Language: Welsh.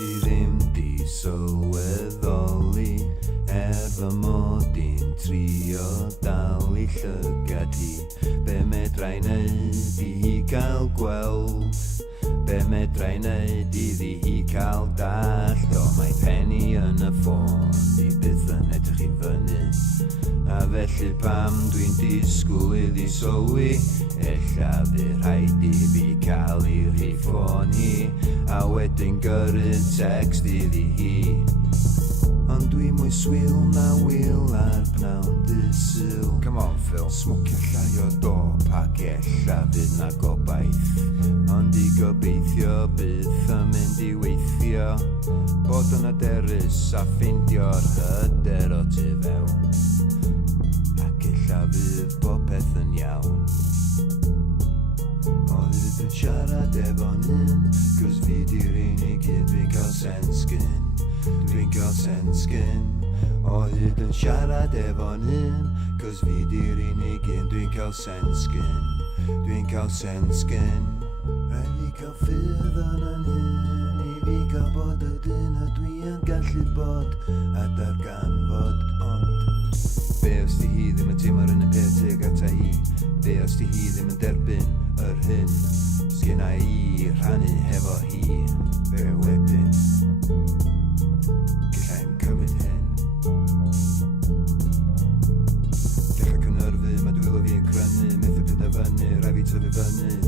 Di ddim di sylweddoli fy mod i'n trio dal I llygad hi. Be medrai neud I hi gael gweld? Be medrai neud iddi hi cael dallt? O mae penny yn y ffôn I byth yn edrych I fyny. A felly pam dwi'n disgwyl iddi sylwi, ella fydd rhaid I fi cael I ffôn hi, a wedyn gyrru text iddi hi. Ond dwi mwy swil na wil ar pnawn dysil. Come on, Phil. Smocio llai o dop ac ella fydd na gobaith. Ond I gobeithio byth yn mynd I weithio, bod yn aderus a ffeindio'r hyder o tu fewn. Ac ella fydd popeth yn iawn. Oedd yn siarad efo'n hyn, cos fi di'r unig un dwi'n cael sens gyn. Dwi'n cael sens gyn. Oedd yn siarad efo'n hyn, cos fi di'r unig un dwi'n cael sens gyn. Dwi'n cael sens gyn. Rhaid fi cael ffyrdd yn hyn, I fi gael bod ydyn y dwi yn gallu bod a darganfod. Ond be os di hi ddim yn teimlo'r un y peth tuag ata hi? Be os di hi ddim yn derbyn yr hyn sgynna I rhannu hefo hi? Be wedyn? Gallai'm cymryd hyn. Dechrau cynhyrfu, mae dwylo fi yn crynu, methu penderfynu, rai fi tyfu fyny.